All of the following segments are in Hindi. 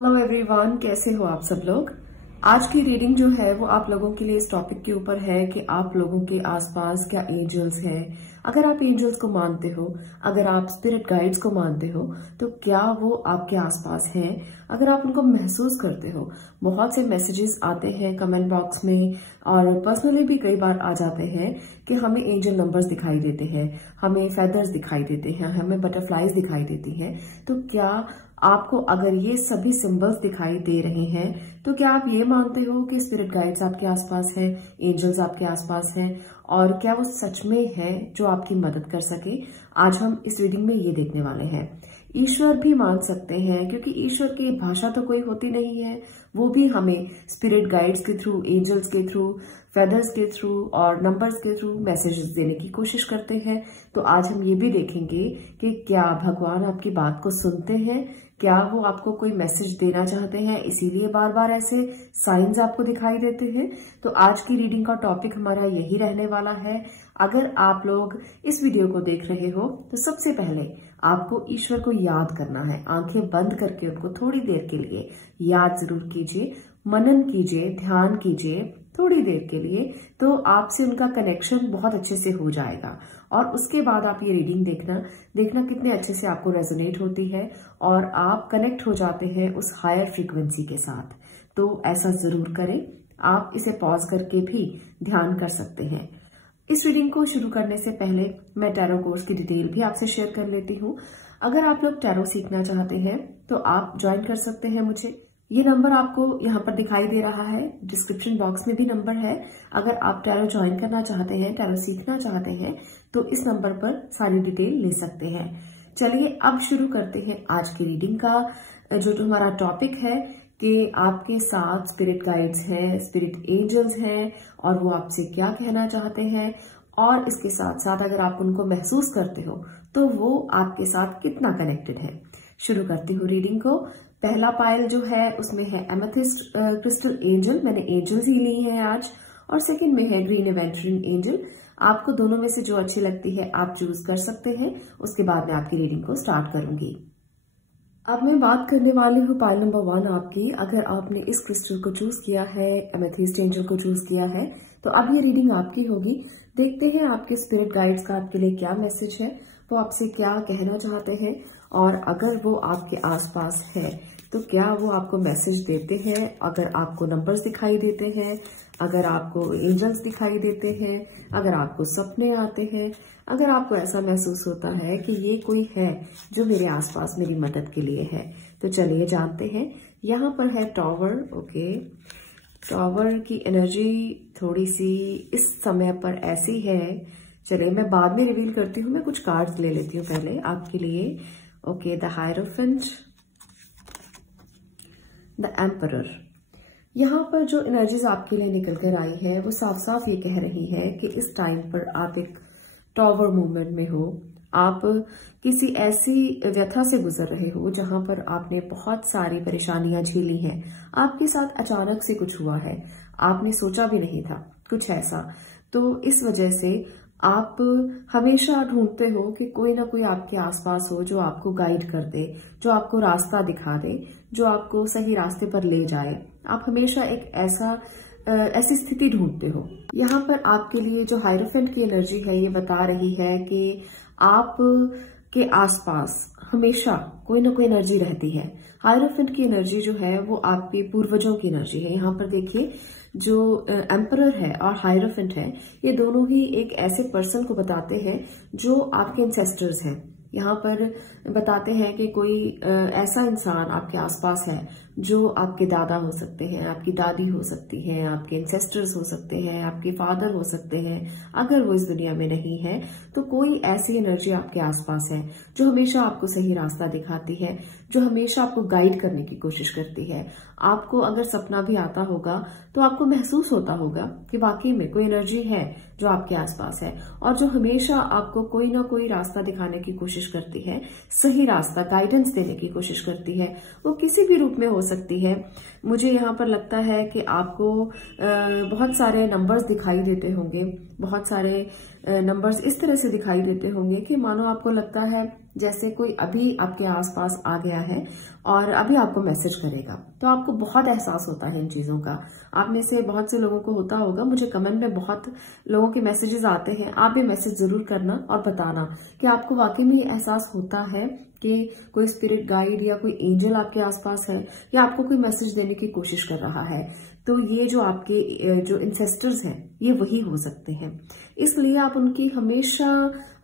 हेलो एवरीवन, कैसे हो आप सब लोग। आज की रीडिंग जो है वो आप लोगों के लिए इस टॉपिक के ऊपर है कि आप लोगों के आसपास क्या एंजल्स हैं। अगर आप एंजल्स को मानते हो, अगर आप स्पिरिट गाइड्स को मानते हो, तो क्या वो आपके आसपास हैं। अगर आप उनको महसूस करते हो, बहुत से मैसेजेस आते हैं कमेंट बॉक्स में और पर्सनली भी कई बार आ जाते हैं कि हमें एंजल नंबर्स दिखाई देते हैं, हमें फेदर्स दिखाई देते हैं, हमें बटरफ्लाईज दिखाई देती हैं। तो क्या आपको अगर ये सभी सिंबल्स दिखाई दे रहे हैं तो क्या आप ये मानते हो कि स्पिरिट गाइड्स आपके आसपास हैं, एंजल्स आपके आसपास हैं, और क्या वो सच में है जो आपकी मदद कर सके। आज हम इस रीडिंग में ये देखने वाले हैं। ईश्वर भी मान सकते हैं, क्योंकि ईश्वर की भाषा तो कोई होती नहीं है, वो भी हमें स्पिरिट गाइड्स के थ्रू, एंजल्स के थ्रू, फेदर्स के थ्रू और नंबर्स के थ्रू मैसेजेस देने की कोशिश करते हैं। तो आज हम ये भी देखेंगे कि क्या भगवान आपकी बात को सुनते हैं, क्या वो आपको कोई मैसेज देना चाहते हैं, इसीलिए बार बार ऐसे साइंस आपको दिखाई देते हैं। तो आज की रीडिंग का टॉपिक हमारा यही रहने वाला है। अगर आप लोग इस वीडियो को देख रहे हो तो सबसे पहले आपको ईश्वर को याद करना है। आंखें बंद करके उनको थोड़ी देर के लिए याद जरूर कीजिए, मनन कीजिए, ध्यान कीजिए थोड़ी देर के लिए, तो आपसे उनका कनेक्शन बहुत अच्छे से हो जाएगा। और उसके बाद आप ये रीडिंग देखना कितने अच्छे से आपको रेजोनेट होती है और आप कनेक्ट हो जाते हैं उस हायर फ्रीक्वेंसी के साथ। तो ऐसा जरूर करें। आप इसे पॉज करके भी ध्यान कर सकते हैं। इस रीडिंग को शुरू करने से पहले मैं टैरो कोर्स की डिटेल भी आपसे शेयर कर लेती हूँ। अगर आप लोग टैरो सीखना चाहते हैं तो आप ज्वाइन कर सकते हैं मुझे। ये नंबर आपको यहाँ पर दिखाई दे रहा है, डिस्क्रिप्शन बॉक्स में भी नंबर है। अगर आप टैरो ज्वाइन करना चाहते हैं, टैरो सीखना चाहते हैं, तो इस नंबर पर सारी डिटेल ले सकते हैं। चलिए अब शुरू करते हैं आज की रीडिंग का। जो हमारा टॉपिक है कि आपके साथ स्पिरिट गाइड्स हैं, स्पिरिट एंजल्स हैं और वो आपसे क्या कहना चाहते हैं, और इसके साथ साथ अगर आप उनको महसूस करते हो तो वो आपके साथ कितना कनेक्टेड है। शुरू करती हूँ रीडिंग को। पहला पायल जो है उसमें है एमेथिस्ट क्रिस्टल एंजल, मैंने एंजल्स ही ली है आज। और सेकंड में है ग्रीन एवेंचरिंग एंजल। आपको दोनों में से जो अच्छी लगती है आप चूज कर सकते हैं। उसके बाद मैं आपकी रीडिंग को स्टार्ट करूंगी। अब मैं बात करने वाली हूँ पायल नंबर 1 आपकी। अगर आपने इस क्रिस्टल को चूज किया है, एमेथिस्ट एंजल को चूज किया है, तो अब ये रीडिंग आपकी होगी। देखते हैं आपके स्पिरिट गाइड्स का आपके लिए क्या मैसेज है, वो आपसे क्या कहना चाहते हैं, और अगर वो आपके आसपास है तो क्या वो आपको मैसेज देते हैं। अगर आपको नंबर्स दिखाई देते हैं, अगर आपको एंजल्स दिखाई देते हैं, अगर आपको सपने आते हैं, अगर आपको ऐसा महसूस होता है कि ये कोई है जो मेरे आसपास मेरी मदद के लिए है, तो चलिए जानते हैं। यहाँ पर है टॉवर। ओके, टॉवर की एनर्जी थोड़ी सी इस समय पर ऐसी है। चलिए मैं बाद में रिवील करती हूँ। मैं कुछ कार्ड्स ले लेती हूँ पहले आपके लिए। Okay, the hierophant, the emperor. यहाँ पर जो एनर्जीज आपके लिए निकल कर आई है वो साफ साफ ये कह रही है कि इस टाइम पर आप एक टॉवर मूवमेंट में हो। आप किसी ऐसी व्यथा से गुजर रहे हो जहां पर आपने बहुत सारी परेशानियां झेली हैं। आपके साथ अचानक से कुछ हुआ है, आपने सोचा भी नहीं था कुछ ऐसा। तो इस वजह से आप हमेशा ढूंढते हो कि कोई ना कोई आपके आसपास हो जो आपको गाइड कर दे, जो आपको रास्ता दिखा दे, जो आपको सही रास्ते पर ले जाए। आप हमेशा एक ऐसी स्थिति ढूंढते हो। यहाँ पर आपके लिए जो हायरोफेंट की एनर्जी है ये बता रही है कि आप के आसपास हमेशा कोई ना कोई एनर्जी रहती है। हायरोफेंट की एनर्जी जो है वो आपके पूर्वजों की एनर्जी है। यहाँ पर देखिए, जो एम्परर है और हायरोफेंट है, ये दोनों ही एक ऐसे पर्सन को बताते हैं जो आपके एंसेस्टर्स हैं। यहाँ पर बताते हैं कि कोई ऐसा इंसान आपके आसपास है जो आपके दादा हो सकते हैं, आपकी दादी हो सकती है, आपके एंसेस्टर्स हो सकते हैं, आपके फादर हो सकते हैं। अगर वो इस दुनिया में नहीं है तो कोई ऐसी एनर्जी आपके आसपास है जो हमेशा आपको सही रास्ता दिखाती है, जो हमेशा आपको गाइड करने की कोशिश करती है। आपको अगर सपना भी आता होगा तो आपको महसूस होता होगा कि वाकई में कोई एनर्जी है जो आपके आसपास है और जो हमेशा आपको कोई ना कोई रास्ता दिखाने की कोशिश करती है, सही रास्ता, गाइडेंस देने की कोशिश करती है। वो किसी भी रूप में हो सकती है। मुझे यहाँ पर लगता है कि आपको बहुत सारे नंबर्स दिखाई देते होंगे, बहुत सारे नंबर्स इस तरह से दिखाई देते होंगे कि मानो आपको लगता है जैसे कोई अभी आपके आसपास आ गया है और अभी आपको मैसेज करेगा। तो आपको बहुत एहसास होता है इन चीजों का। आप में से बहुत से लोगों को होता होगा, मुझे कमेंट में बहुत लोगों के मैसेजेस आते हैं। आप भी मैसेज जरूर करना और बताना कि आपको वाकई में एहसास होता है कि कोई स्पिरिट गाइड या कोई एंजल आपके आसपास है या आपको कोई मैसेज देने की कोशिश कर रहा है। तो ये जो आपके जो इंसेस्टर्स हैं ये वही हो सकते हैं, इसलिए आप उनकी हमेशा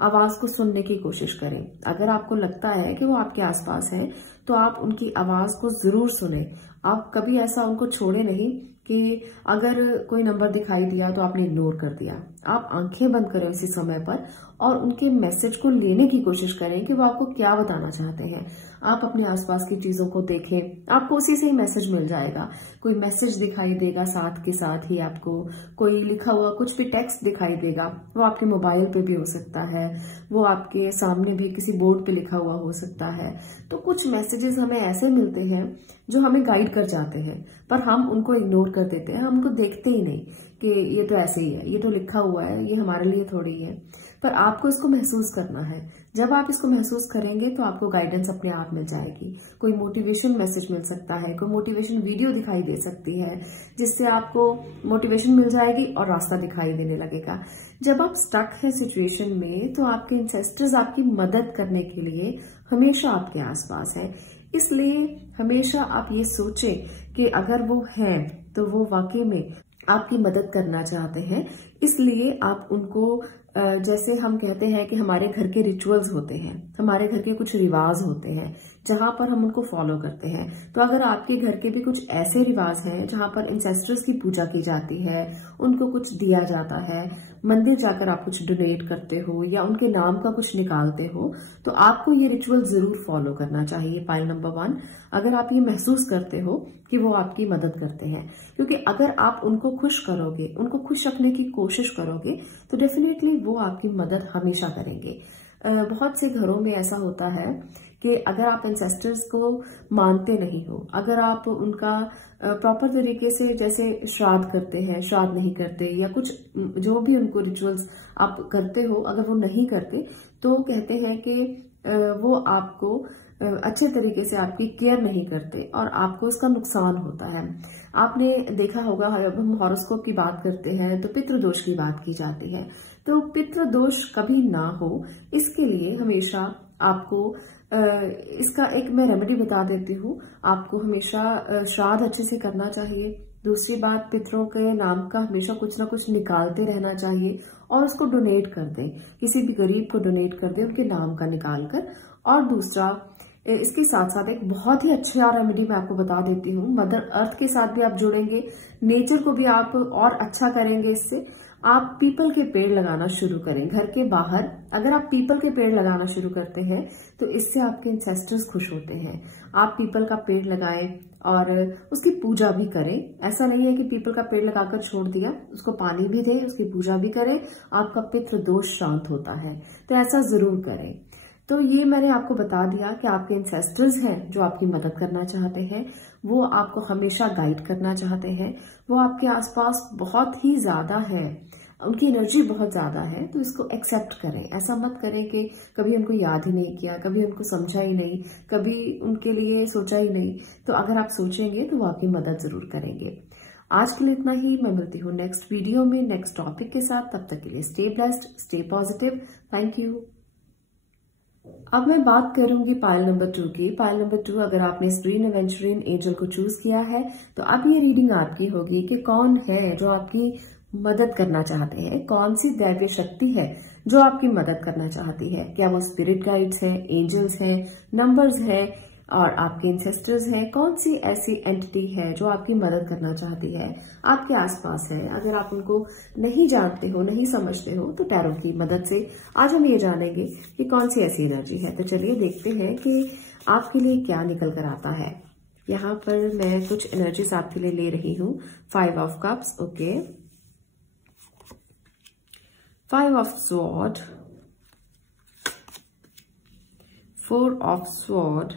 आवाज को सुनने की कोशिश करें। अगर आपको लगता है कि वो आपके आसपास है तो आप उनकी आवाज को जरूर सुने। आप कभी ऐसा उनको छोड़े नहीं कि अगर कोई नंबर दिखाई दिया तो आपने इग्नोर कर दिया। आप आंखें बंद करें उसी समय पर और उनके मैसेज को लेने की कोशिश करें कि वो आपको क्या बताना चाहते हैं। आप अपने आसपास की चीजों को देखें, आपको उसी से ही मैसेज मिल जाएगा। कोई मैसेज दिखाई देगा, साथ के साथ ही आपको कोई लिखा हुआ कुछ भी टेक्स्ट दिखाई देगा। वो आपके मोबाइल पे भी हो सकता है, वो आपके सामने भी किसी बोर्ड पे लिखा हुआ हो सकता है। तो कुछ मैसेजेस हमें ऐसे मिलते हैं जो हमें गाइड कर जाते हैं, पर हम उनको इग्नोर कर देते हैं। हम उनको देखते ही नहीं कि ये तो ऐसे ही है, ये तो लिखा हुआ है, ये हमारे लिए थोड़ी है। पर आपको इसको महसूस करना है। जब आप इसको महसूस करेंगे तो आपको गाइडेंस अपने आप मिल जाएगी। कोई मोटिवेशन मैसेज मिल सकता है, कोई मोटिवेशन वीडियो दिखाई दे सकती है जिससे आपको मोटिवेशन मिल जाएगी और रास्ता दिखाई देने लगेगा। जब आप स्टक है सिचुएशन में तो आपके इंसेस्टर्स आपकी मदद करने के लिए हमेशा आपके आसपास है। इसलिए हमेशा आप ये सोचें कि अगर वो हैं तो वो वाकई में आपकी मदद करना चाहते हैं। इसलिए आप उनको जैसे हम कहते हैं कि हमारे घर के रिचुअल्स होते हैं, हमारे घर के कुछ रिवाज होते हैं जहां पर हम उनको फॉलो करते हैं। तो अगर आपके घर के भी कुछ ऐसे रिवाज हैं जहां पर इंसेस्टर्स की पूजा की जाती है, उनको कुछ दिया जाता है, मंदिर जाकर आप कुछ डोनेट करते हो या उनके नाम का कुछ निकालते हो, तो आपको ये रिचुअल जरूर फॉलो करना चाहिए। पॉइंट नंबर 1, अगर आप ये महसूस करते हो कि वो आपकी मदद करते हैं, क्योंकि अगर आप उनको खुश करोगे, उनको खुश रखने की कोशिश करोगे तो डेफिनेटली वो आपकी मदद हमेशा करेंगे। बहुत से घरों में ऐसा होता है कि अगर आप एंसेस्टर्स को मानते नहीं हो, अगर आप उनका प्रॉपर तरीके से जैसे श्राद्ध करते हैं, श्राद्ध नहीं करते या कुछ जो भी उनको रिचुअल्स आप करते हो, अगर वो नहीं करते तो कहते हैं कि वो आपको अच्छे तरीके से आपकी केयर नहीं करते और आपको इसका नुकसान होता है। आपने देखा होगा, जब हम हॉरोस्कोप की बात करते हैं तो पितृदोष की बात की जाती है। तो पितृदोष कभी ना हो इसके लिए हमेशा आपको इसका एक मैं रेमेडी बता देती हूँ। आपको हमेशा श्राद्ध अच्छे से करना चाहिए। दूसरी बात, पितरों के नाम का हमेशा कुछ ना कुछ निकालते रहना चाहिए और उसको डोनेट कर दें, किसी भी गरीब को डोनेट कर दें उनके नाम का निकाल कर। और दूसरा, इसके साथ साथ एक बहुत ही अच्छा रेमेडी मैं आपको बता देती हूँ। मदर अर्थ के साथ भी आप जुड़ेंगे, नेचर को भी आप और अच्छा करेंगे। इससे आप पीपल के पेड़ लगाना शुरू करें घर के बाहर। अगर आप पीपल के पेड़ लगाना शुरू करते हैं तो इससे आपके इंसेस्टर्स खुश होते हैं। आप पीपल का पेड़ लगाएं और उसकी पूजा भी करें। ऐसा नहीं है कि पीपल का पेड़ लगाकर छोड़ दिया, उसको पानी भी दें, उसकी पूजा भी करें, आपका पितृ दोष शांत होता है। तो ऐसा जरूर करें। तो ये मैंने आपको बता दिया कि आपके इंसेस्टर्स हैं जो आपकी मदद करना चाहते हैं, वो आपको हमेशा गाइड करना चाहते हैं, वो आपके आसपास बहुत ही ज्यादा है, उनकी एनर्जी बहुत ज्यादा है। तो इसको एक्सेप्ट करें। ऐसा मत करें कि कभी उनको याद ही नहीं किया, कभी उनको समझा ही नहीं, कभी उनके लिए सोचा ही नहीं। तो अगर आप सोचेंगे तो वो आपकी मदद जरूर करेंगे। आज के लिए इतना ही। मैं मिलती हूँ नेक्स्ट वीडियो में नेक्स्ट टॉपिक के साथ। तब तक के लिए stay blessed, stay positive. Thank you. अब मैं बात करूंगी पायल नंबर 2 की। पायल नंबर 2, अगर आपने स्ट्रीन एवेंचुरिन एंजल को चूज किया है तो अब ये रीडिंग आपकी होगी कि कौन है जो आपकी मदद करना चाहते हैं, कौन सी दैवीय शक्ति है जो आपकी मदद करना चाहती है। क्या वो स्पिरिट गाइड्स हैं, एंजल्स हैं, नंबर्स हैं और आपके इंसेस्टर्स हैं। कौन सी ऐसी एंटिटी है जो आपकी मदद करना चाहती है, आपके आसपास है। अगर आप उनको नहीं जानते हो, नहीं समझते हो, तो टैरो की मदद से आज हम ये जानेंगे कि कौन सी ऐसी एनर्जी है। तो चलिए देखते हैं कि आपके लिए क्या निकल कर आता है। यहाँ पर मैं कुछ एनर्जीज आपके लिए ले रही हूँ। 5 of cups, okay, 5 of sword, 4 of sword,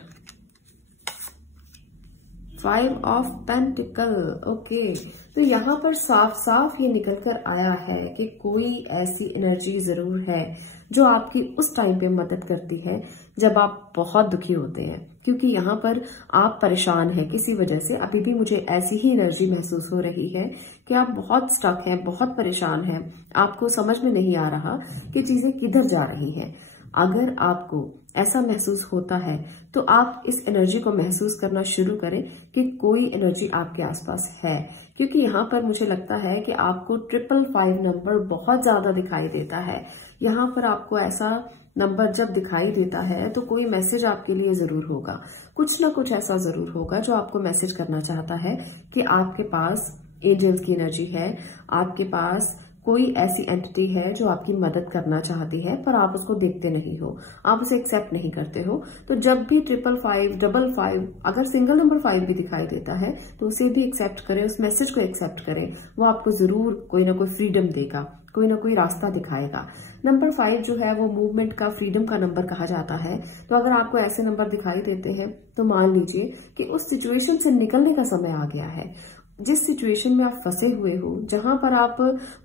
5 of pentacle. Okay, तो यहाँ पर साफ साफ ये निकल कर आया है कि कोई ऐसी एनर्जी जरूर है जो आपकी उस टाइम पे मदद करती है जब आप बहुत दुखी होते हैं, क्योंकि यहाँ पर आप परेशान हैं किसी वजह से। अभी भी मुझे ऐसी ही एनर्जी महसूस हो रही है कि आप बहुत स्टक हैं, बहुत परेशान हैं, आपको समझ में नहीं आ रहा कि चीजें किधर जा रही हैं। अगर आपको ऐसा महसूस होता है तो आप इस एनर्जी को महसूस करना शुरू करें कि कोई एनर्जी आपके आसपास है, क्योंकि यहाँ पर मुझे लगता है कि आपको 555 नंबर बहुत ज्यादा दिखाई देता है। यहाँ पर आपको ऐसा नंबर जब दिखाई देता है तो कोई मैसेज आपके लिए जरूर होगा, कुछ ना कुछ ऐसा जरूर होगा जो आपको मैसेज करना चाहता है कि आपके पास एंजल्स की एनर्जी है, आपके पास कोई ऐसी एंटिटी है जो आपकी मदद करना चाहती है, पर आप उसको देखते नहीं हो, आप उसे एक्सेप्ट नहीं करते हो। तो जब भी 555, 55, अगर सिंगल नंबर 5 भी दिखाई देता है तो उसे भी एक्सेप्ट करें, उस मैसेज को एक्सेप्ट करें। वो आपको जरूर कोई ना कोई फ्रीडम देगा, कोई ना कोई रास्ता दिखाएगा। नंबर 5 जो है वो मूवमेंट का, फ्रीडम का नंबर कहा जाता है। तो अगर आपको ऐसे नंबर दिखाई देते हैं तो मान लीजिए कि उस सिचुएशन से निकलने का समय आ गया है। जिस सिचुएशन में आप फंसे हुए हो, जहां पर आप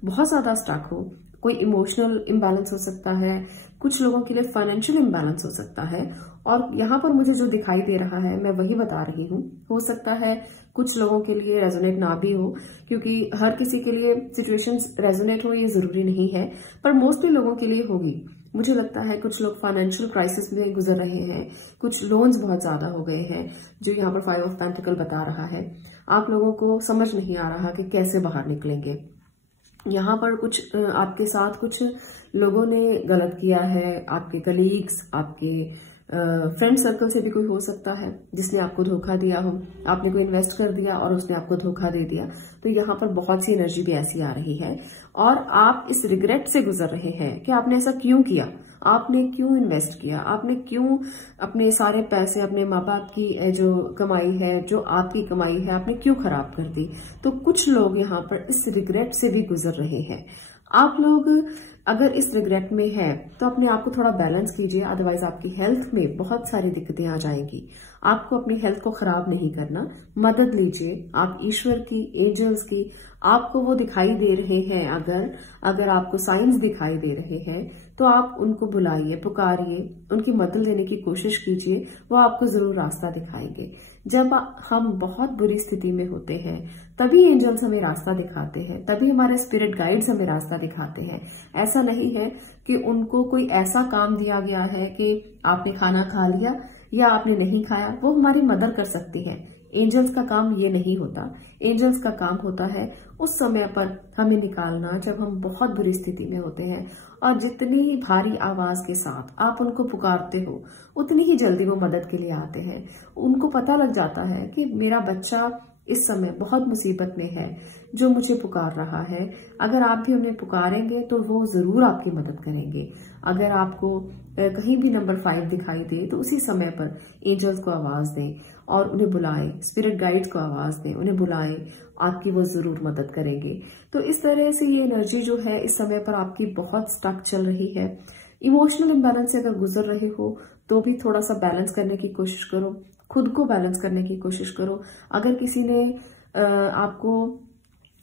बहुत ज्यादा स्टक हो, कोई इमोशनल इम्बैलेंस हो सकता है, कुछ लोगों के लिए फाइनेंशियल इम्बैलेंस हो सकता है, और यहाँ पर मुझे जो दिखाई दे रहा है मैं वही बता रही हूँ। हो सकता है कुछ लोगों के लिए रेजोनेट ना भी हो, क्योंकि हर किसी के लिए सिचुएशंस रेजोनेट हो ये जरूरी नहीं है, पर मोस्टली लोगों के लिए होगी। मुझे लगता है कुछ लोग फाइनेंशियल क्राइसिस में गुजर रहे हैं, कुछ लोन्स बहुत ज्यादा हो गए हैं, जो यहाँ पर 5 ऑफ पेंटिकल बता रहा है। आप लोगों को समझ नहीं आ रहा कि कैसे बाहर निकलेंगे। यहाँ पर कुछ आपके साथ कुछ लोगों ने गलत किया है, आपके कलीग्स, आपके फ्रेंड सर्कल से भी कोई हो सकता है जिसने आपको धोखा दिया हो। आपने कोई इन्वेस्ट कर दिया और उसने आपको धोखा दे दिया, तो यहाँ पर बहुत सी एनर्जी भी ऐसी आ रही है और आप इस रिग्रेट से गुजर रहे हैं कि आपने ऐसा क्यों किया, आपने क्यों इन्वेस्ट किया, आपने क्यों अपने सारे पैसे, अपने माँ बाप की जो कमाई है, जो आपकी कमाई है, आपने क्यों खराब कर दी। तो कुछ लोग यहाँ पर इस रिग्रेट से भी गुजर रहे हैं। आप लोग अगर इस रिग्रेट में है तो अपने आप को थोड़ा बैलेंस कीजिए, अदरवाइज आपकी हेल्थ में बहुत सारी दिक्कतें आ जाएंगी। आपको अपनी हेल्थ को खराब नहीं करना, मदद लीजिए आप ईश्वर की, एंजल्स की। आपको वो दिखाई दे रहे हैं, अगर आपको साइंस दिखाई दे रहे हैं तो आप उनको बुलाइए, पुकारिए, उनकी मदद लेने की कोशिश कीजिए, वो आपको जरूर रास्ता दिखाएंगे। जब हम बहुत बुरी स्थिति में होते हैं तभी एंजल्स हमें रास्ता दिखाते हैं, तभी हमारे स्पिरिट गाइड्स हमें रास्ता दिखाते हैं। ऐसा नहीं है कि उनको कोई ऐसा काम दिया गया है कि आपने खाना खा लिया या आपने नहीं खाया, वो हमारी मदद कर सकती है। एंजल्स का काम ये नहीं होता। एंजल्स का काम होता है उस समय पर हमें निकालना जब हम बहुत बुरी स्थिति में होते हैं, और जितनी भारी आवाज के साथ आप उनको पुकारते हो उतनी ही जल्दी वो मदद के लिए आते हैं। उनको पता लग जाता है कि मेरा बच्चा इस समय बहुत मुसीबत में है जो मुझे पुकार रहा है। अगर आप भी उन्हें पुकारेंगे तो वो जरूर आपकी मदद करेंगे। अगर आपको कहीं भी नंबर 5 दिखाई दे तो उसी समय पर एंजल्स को आवाज दें और उन्हें बुलाएं, स्पिरिट गाइड्स को आवाज दें, उन्हें बुलाएं, आपकी वो जरूर मदद करेंगे। तो इस तरह से ये एनर्जी जो है इस समय पर आपकी बहुत स्टक चल रही है। इमोशनल इम्बैलेंस से अगर गुजर रहे हो तो भी थोड़ा सा बैलेंस करने की कोशिश करो, खुद को बैलेंस करने की कोशिश करो। अगर किसी ने आपको,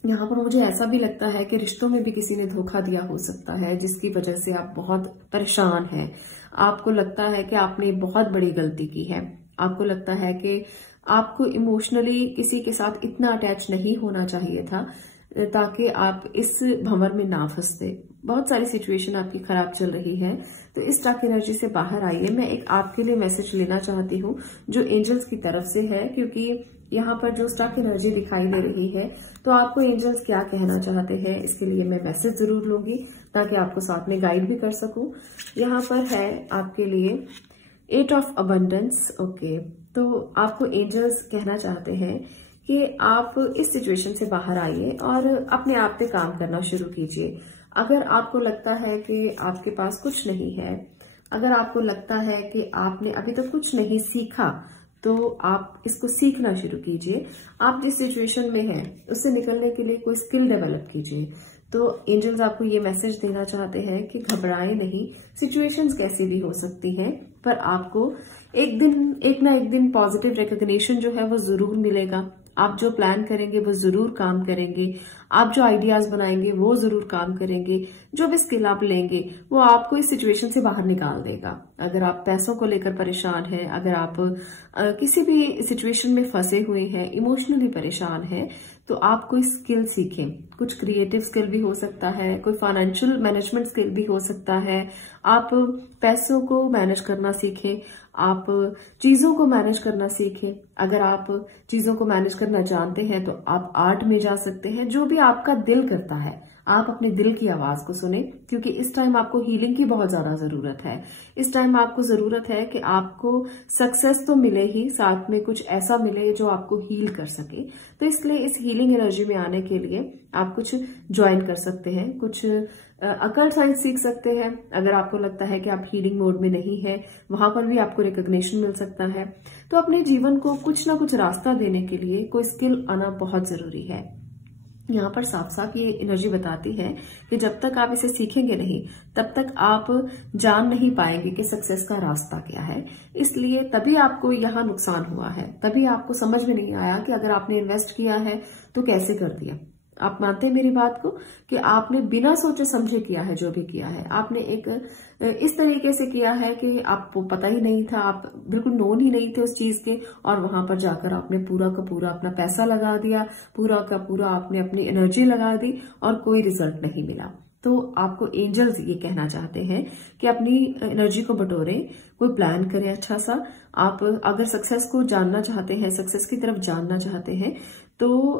यहाँ पर मुझे ऐसा भी लगता है कि रिश्तों में भी किसी ने धोखा दिया हो सकता है, जिसकी वजह से आप बहुत परेशान हैं। आपको लगता है कि आपने बहुत बड़ी गलती की है, आपको लगता है कि आपको इमोशनली किसी के साथ इतना अटैच नहीं होना चाहिए था ताकि आप इस भंवर में ना फंसते। बहुत सारी सिचुएशन आपकी खराब चल रही है, तो इस स्टक एनर्जी से बाहर आइए। मैं एक आपके लिए मैसेज लेना चाहती हूँ जो एंजल्स की तरफ से है, क्योंकि यहाँ पर जो स्टक एनर्जी दिखाई दे रही है तो आपको एंजल्स क्या कहना चाहते हैं इसके लिए मैं मैसेज जरूर लूंगी ताकि आपको साथ में गाइड भी कर सकूं। यहाँ पर है आपके लिए 8 ऑफ अबंडेंस। ओके, तो आपको एंजल्स कहना चाहते हैं कि आप इस सिचुएशन से बाहर आइए और अपने आप पे काम करना शुरू कीजिए। अगर आपको लगता है कि आपके पास कुछ नहीं है, अगर आपको लगता है कि आपने अभी तक कुछ नहीं सीखा, तो आप इसको सीखना शुरू कीजिए। आप जिस सिचुएशन में हैं उससे निकलने के लिए कोई स्किल डेवलप कीजिए। तो एंजल्स आपको ये मैसेज देना चाहते हैं कि घबराएं नहीं, सिचुएशंस कैसी भी हो सकती हैं, पर आपको एक ना एक दिन पॉजिटिव रिकॉग्निशन जो है वो जरूर मिलेगा। आप जो प्लान करेंगे वो जरूर काम करेंगे, आप जो आइडियाज बनाएंगे वो जरूर काम करेंगे, जो भी स्किल आप लेंगे वो आपको इस सिचुएशन से बाहर निकाल देगा। अगर आप पैसों को लेकर परेशान हैं, अगर आप किसी भी सिचुएशन में फंसे हुए हैं, इमोशनली परेशान हैं, तो आप कोई स्किल सीखें। कुछ क्रिएटिव स्किल भी हो सकता है, कोई फाइनेंशियल मैनेजमेंट स्किल भी हो सकता है। आप पैसों को मैनेज करना सीखें, आप चीजों को मैनेज करना सीखें। अगर आप चीजों को मैनेज करना जानते हैं तो आप आर्ट में जा सकते हैं। जो भी आपका दिल करता है, आप अपने दिल की आवाज को सुने, क्योंकि इस टाइम आपको हीलिंग की बहुत ज्यादा जरूरत है। इस टाइम आपको जरूरत है कि आपको सक्सेस तो मिले ही, साथ में कुछ ऐसा मिले जो आपको हील कर सके। तो इसलिए इस हीलिंग एनर्जी में आने के लिए आप कुछ ज्वाइन कर सकते हैं, कुछ अकल्ट साइंस सीख सकते हैं। अगर आपको लगता है कि आप हीलिंग मोड में नहीं है, वहां पर भी आपको रिकॉग्निशन मिल सकता है। तो अपने जीवन को कुछ ना कुछ रास्ता देने के लिए कोई स्किल आना बहुत जरूरी है। यहाँ पर साफ साफ ये एनर्जी बताती है कि जब तक आप इसे सीखेंगे नहीं, तब तक आप जान नहीं पाएंगे कि सक्सेस का रास्ता क्या है। इसलिए तभी आपको यहाँ नुकसान हुआ है, तभी आपको समझ में नहीं आया कि अगर आपने इन्वेस्ट किया है तो कैसे कर दिया। आप मानते हैं मेरी बात को कि आपने बिना सोचे समझे किया है, जो भी किया है आपने एक इस तरीके से किया है कि आपको पता ही नहीं था, आप बिल्कुल नोन ही नहीं थे उस चीज के, और वहां पर जाकर आपने पूरा का पूरा अपना पैसा लगा दिया, पूरा का पूरा आपने अपनी एनर्जी लगा दी और कोई रिजल्ट नहीं मिला। तो आपको एंजल्स ये कहना चाहते हैं कि अपनी एनर्जी को बटोरें, कोई प्लान करें अच्छा सा। आप अगर सक्सेस को जानना चाहते हैं, सक्सेस की तरफ जानना चाहते हैं, तो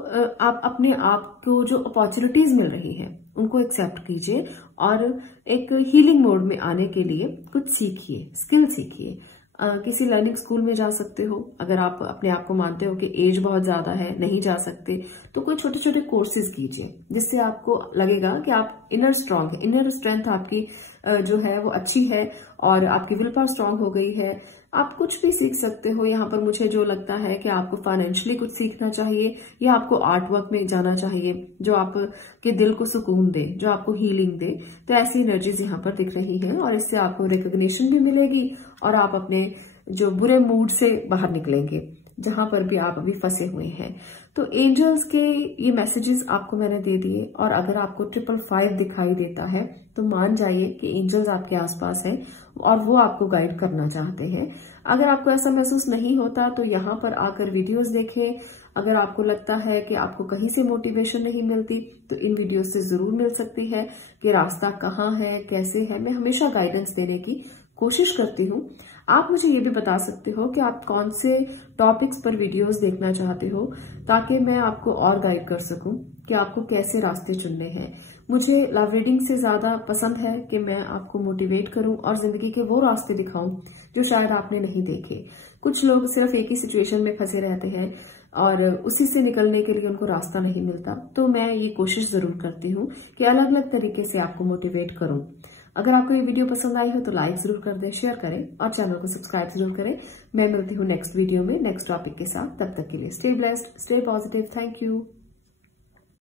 आप अपने आप को जो अपॉर्चुनिटीज मिल रही हैं उनको एक्सेप्ट कीजिए और एक हीलिंग मोड में आने के लिए कुछ सीखिए, स्किल सीखिए। किसी लर्निंग स्कूल में जा सकते हो। अगर आप अपने आप को मानते हो कि एज बहुत ज्यादा है, नहीं जा सकते, तो कोई छोटे छोटे कोर्सेज कीजिए जिससे आपको लगेगा कि आप इनर स्ट्रांग है, इनर स्ट्रेंथ आपकी जो है वो अच्छी है और आपकी विल पावर स्ट्रांग हो गई है। आप कुछ भी सीख सकते हो। यहाँ पर मुझे जो लगता है कि आपको फाइनेंशियली कुछ सीखना चाहिए या आपको आर्ट वर्क में जाना चाहिए जो आपके दिल को सुकून दे, जो आपको हीलिंग दे। तो ऐसी एनर्जीज यहाँ पर दिख रही हैं और इससे आपको रिकॉग्निशन भी मिलेगी और आप अपने जो बुरे मूड से बाहर निकलेंगे जहां पर भी आप अभी फंसे हुए हैं। तो एंजल्स के ये मैसेजेस आपको मैंने दे दिए और अगर आपको 555 दिखाई देता है तो मान जाइए कि एंजल्स आपके आसपास हैं और वो आपको गाइड करना चाहते हैं। अगर आपको ऐसा महसूस नहीं होता तो यहाँ पर आकर वीडियोस देखें। अगर आपको लगता है कि आपको कहीं से मोटिवेशन नहीं मिलती तो इन वीडियोस से जरूर मिल सकती है कि रास्ता कहाँ है, कैसे है। मैं हमेशा गाइडेंस देने की कोशिश करती हूँ। आप मुझे ये भी बता सकते हो कि आप कौन से टॉपिक्स पर वीडियोस देखना चाहते हो ताकि मैं आपको और गाइड कर सकूं कि आपको कैसे रास्ते चुनने हैं। मुझे लव रीडिंग से ज्यादा पसंद है कि मैं आपको मोटिवेट करूं और जिंदगी के वो रास्ते दिखाऊं जो शायद आपने नहीं देखे। कुछ लोग सिर्फ एक ही सिचुएशन में फंसे रहते हैं और उसी से निकलने के लिए उनको रास्ता नहीं मिलता। तो मैं ये कोशिश जरूर करती हूँ कि अलग अलग तरीके से आपको मोटिवेट करूं। अगर आपको ये वीडियो पसंद आई हो तो लाइक जरूर कर दें, शेयर करें और चैनल को सब्सक्राइब जरूर करें। मैं मिलती हूँ नेक्स्ट वीडियो में नेक्स्ट टॉपिक के साथ। तब तक के लिए stay blessed, stay positive. Thank you.